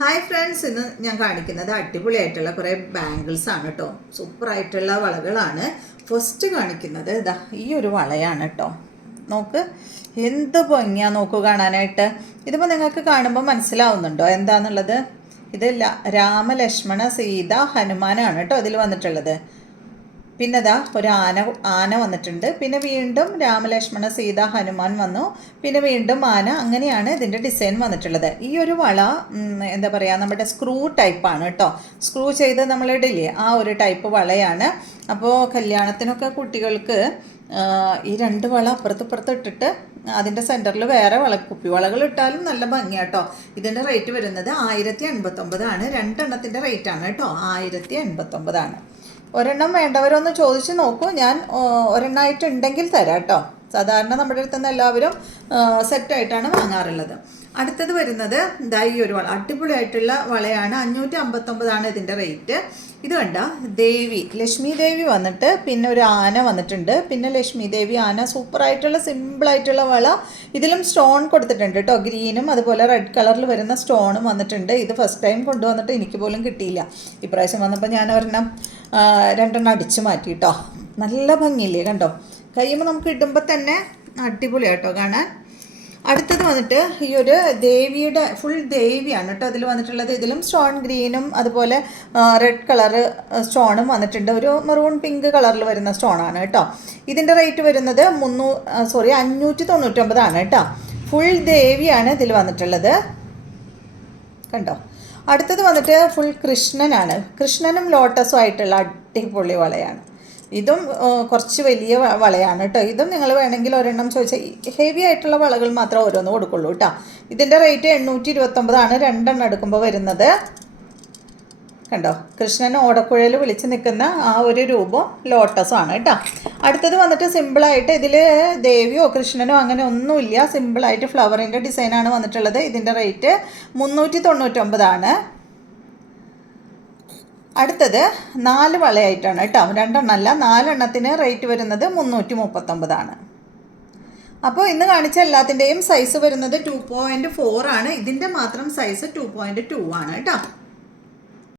Hi friends, ഇന്ന് ഞാൻ കാണിക്കുന്നത് അടിപൊളിയായിട്ടുള്ള കുറേ ബാംഗിൾസ് ആണ് കേട്ടോ. സൂപ്പറായിട്ടുള്ള വളകളാണ്. ഫസ്റ്റ് കാണിക്കുന്നത് ഇതാ ഈ ഒരു വളയാണ് കേട്ടോ. നോക്ക്, എന്ത് ഭംഗിയാ നോക്കൂ കാണാനായിട്ട്. ഇതിപ്പോൾ നിങ്ങൾക്ക് കാണുമ്പോൾ മനസ്സിലാവുന്നുണ്ടോ എന്താണെന്നുള്ളത്? ഇത് രാമലക്ഷ്മണ സീത ഹനുമാനാണ് കേട്ടോ ഇതിൽ വന്നിട്ടുള്ളത്. പിന്നെ ഇതാ ഒരു ആന വന്നിട്ടുണ്ട്. പിന്നെ വീണ്ടും രാമലക്ഷ്മണ സീത ഹനുമാൻ വന്നു. പിന്നെ വീണ്ടും ആന. അങ്ങനെയാണ് ഇതിൻ്റെ ഡിസൈൻ വന്നിട്ടുള്ളത്. ഈ ഒരു വള എന്താ പറയുക, നമ്മുടെ സ്ക്രൂ ടൈപ്പാണ് കേട്ടോ. സ്ക്രൂ ചെയ്ത് നമ്മൾ ഇടില്ലേ, ആ ഒരു ടൈപ്പ് വളയാണ്. അപ്പോൾ കല്യാണത്തിനൊക്കെ കുട്ടികൾക്ക് ഈ രണ്ട് വള അപ്പുറത്ത് ഇട്ടിട്ട് അതിൻ്റെ സെൻറ്ററിൽ വേറെ കുപ്പി വളകൾ ഇട്ടാലും നല്ല ഭംഗിയാട്ടോ. ഇതിൻ്റെ റേറ്റ് വരുന്നത് 1089 രണ്ടെണ്ണത്തിൻ്റെ റേറ്റാണ് കേട്ടോ. 1089. ഒരെണ്ണം വേണ്ടവരൊന്ന് ചോദിച്ച് നോക്കൂ. ഞാൻ ഒരെണ്ണമായിട്ടുണ്ടെങ്കിൽ തരാം കേട്ടോ. സാധാരണ നമ്മുടെ അടുത്ത് നിന്ന് എല്ലാവരും സെറ്റായിട്ടാണ് വാങ്ങാറുള്ളത്. അടുത്തത് വരുന്നത് ഇതാ ഈ ഒരു വള, അടിപൊളിയായിട്ടുള്ള വളയാണ്. 559 ഇതിൻ്റെ റേറ്റ്. ഇത് കണ്ട ദേവി, ലക്ഷ്മി ദേവി വന്നിട്ട് പിന്നെ ഒരു ആന വന്നിട്ടുണ്ട്. പിന്നെ ലക്ഷ്മി ദേവി ആന, സൂപ്പറായിട്ടുള്ള സിമ്പിളായിട്ടുള്ള വള. ഇതിലും സ്റ്റോൺ കൊടുത്തിട്ടുണ്ട് കേട്ടോ. ഗ്രീനും അതുപോലെ റെഡ് കളറിൽ വരുന്ന സ്റ്റോണും വന്നിട്ടുണ്ട്. ഇത് ഫസ്റ്റ് ടൈം കൊണ്ടുവന്നിട്ട് എനിക്ക് പോലും കിട്ടിയില്ല. ഇപ്രാവശ്യം വന്നപ്പോൾ ഞാൻ രണ്ടെണ്ണം അടിച്ചു മാറ്റി കേട്ടോ. നല്ല ഭംഗിയില്ലേ കണ്ടോ. കഴിയുമ്പോൾ നമുക്ക് ഇടുമ്പോൾ തന്നെ അടിപൊളിയാട്ടോ കാണാൻ. അടുത്തത് വന്നിട്ട് ഈ ഒരു ദേവിയുടെ ഫുൾ ദേവിയാണ് കേട്ടോ അതിൽ വന്നിട്ടുള്ളത്. ഇതിലും സ്റ്റോൺ ഗ്രീനും അതുപോലെ റെഡ് കളറ് സ്റ്റോണും വന്നിട്ടുണ്ട്. ഒരു മെറൂൺ പിങ്ക് കളറിൽ വരുന്ന സ്റ്റോണാണ് കേട്ടോ. ഇതിൻ്റെ റേറ്റ് വരുന്നത് 599 കേട്ടോ. ഫുൾ ദേവിയാണ് ഇതിൽ വന്നിട്ടുള്ളത് കണ്ടോ. അടുത്തത് വന്നിട്ട് ഫുൾ കൃഷ്ണനാണ്. കൃഷ്ണനും ലോട്ടസും ആയിട്ടുള്ള അടിപൊളി വളയാണ്. ഇതും കുറച്ച് വലിയ വളയാണ് കേട്ടോ. ഇതും നിങ്ങൾ വേണമെങ്കിൽ ഒരെണ്ണം ചോദിച്ചാൽ, ഹെവി ആയിട്ടുള്ള വളകൾ മാത്രമേ ഓരോന്ന് കൊടുക്കുള്ളൂ കേട്ടോ. ഇതിൻ്റെ റേറ്റ് 829 രണ്ടെണ്ണം എടുക്കുമ്പോൾ വരുന്നത് കണ്ടോ. കൃഷ്ണൻ ഓടക്കുഴയിൽ വിളിച്ച് നിൽക്കുന്ന ആ ഒരു രൂപം ലോട്ടസും ആണ് കേട്ടോ. അടുത്തത് വന്നിട്ട് സിമ്പിളായിട്ട് ഇതിൽ ദേവിയോ കൃഷ്ണനോ അങ്ങനെ ഒന്നുമില്ല. സിമ്പിളായിട്ട് ഫ്ലവറിൻ്റെ ഡിസൈനാണ് വന്നിട്ടുള്ളത്. ഇതിൻ്റെ റേറ്റ് 399. അടുത്തത് 4 വളയായിട്ടാണ് കേട്ടോ. രണ്ടെണ്ണമല്ല, 4 എണ്ണത്തിന് റേറ്റ് വരുന്നത് 339. അപ്പോൾ ഇന്ന് കാണിച്ച എല്ലാത്തിൻ്റെയും സൈസ് വരുന്നത് 2.4 ഇതിൻ്റെ മാത്രം സൈസ് 2.2 കേട്ടോ.